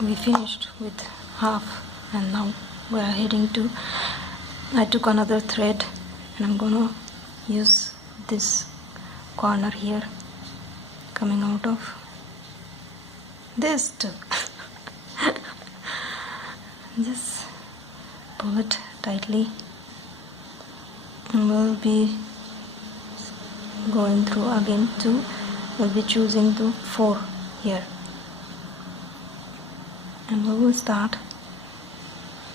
we finished with half, and now we are heading to, I took another thread and I'm gonna use this corner here coming out of this too. Just pull it tightly, and we'll be going through again to, we'll be choosing the 4 here, and we will start,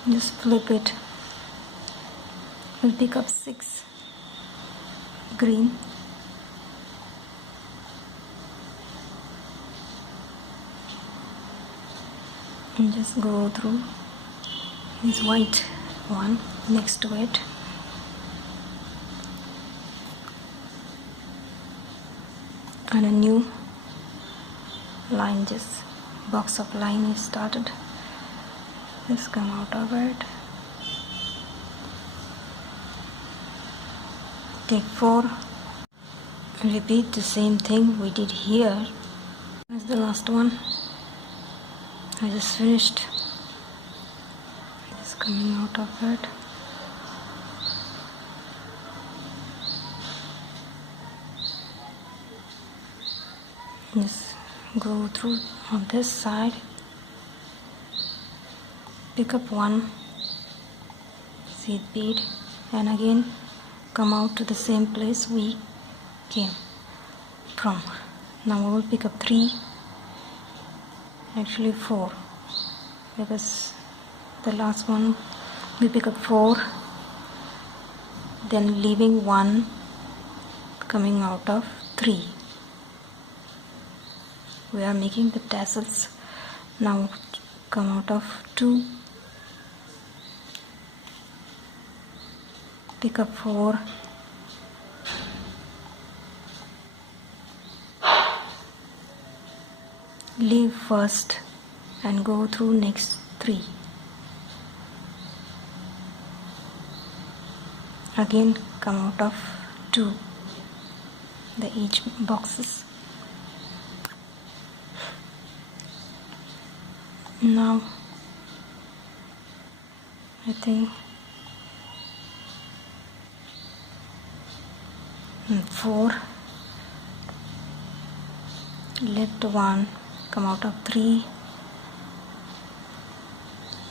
just flip it, we'll pick up 6 green, and just go through this white one next to it, and a new line, just box of line is started, just come out of it, take 4, repeat the same thing we did here. That's the last one. I just finished, just coming out of it, just go through on this side, pick up 1 seed bead, and again come out to the same place we came from. Now we will pick up 3, actually 4, because the last one we pick up 4, then leaving 1 coming out of 3. We are making the tassels. Now come out of 2, pick up 4, leave first and go through next 3. Again come out of 2, the each boxes. Now I think 4, left 1, come out of 3,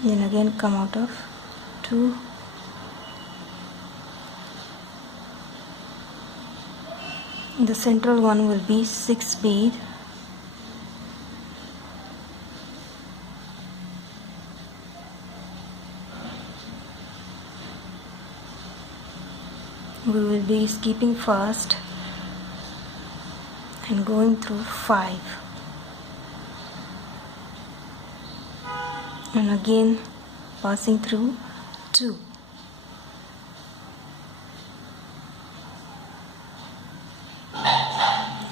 then again come out of 2, the central one will be 6 bead, we will be skipping first and going through 5, and again passing through 2,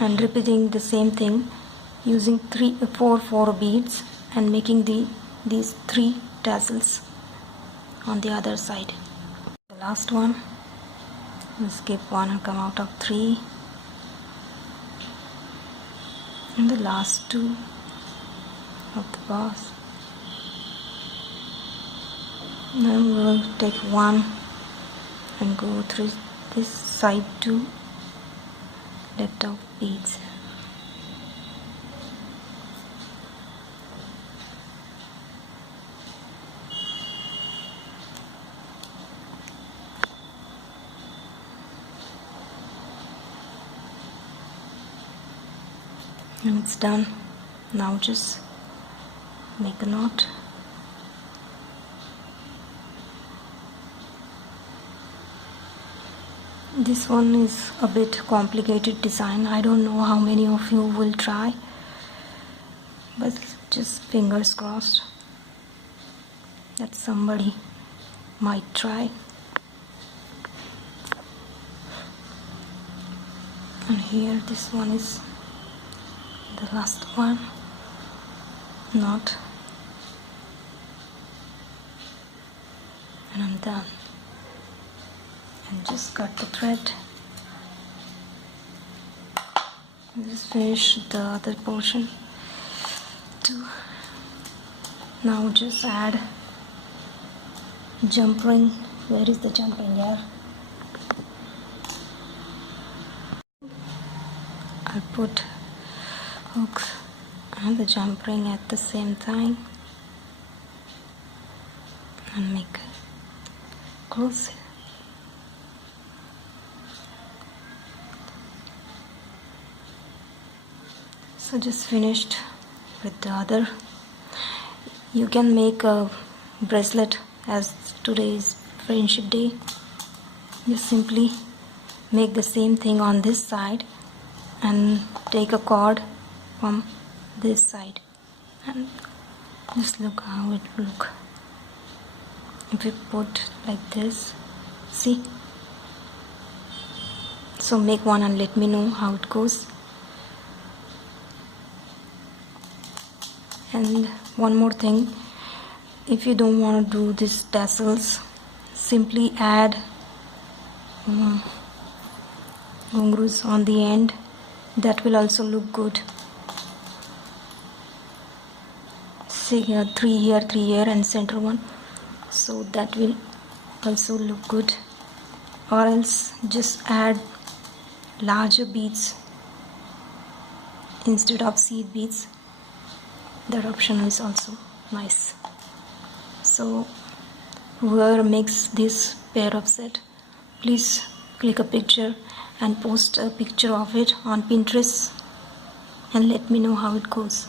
and repeating the same thing using 4 beads and making these 3 tassels on the other side. The last one, we'll skip 1 and come out of 3, and the last 2 of the box. Then we'll take 1 and go through this side 2, let out beads. And it's done. Now just make a knot. This one is a bit complicated design. I don't know how many of you will try, but just fingers crossed that somebody might try. And here this one is the last one, knot, and I'm done. And just cut the thread and just finish the other portion too. Now just add jump ring. Where is the jump ring here? I'll put hooks and the jump ring at the same time and make close. So just finished with the other. You can make a bracelet as today is Friendship Day. You simply make the same thing on this side and take a cord from this side and just look how it look. If you put like this, see? So make one and let me know how it goes. And one more thing, if you don't want to do these tassels, simply add ghungroos on the end. That will also look good. See here, 3 here, 3 here and center one. So that will also look good. Or else just add larger beads instead of seed beads. That option is also nice. So whoever makes this pair of set, please click a picture and post a picture of it on Pinterest and let me know how it goes.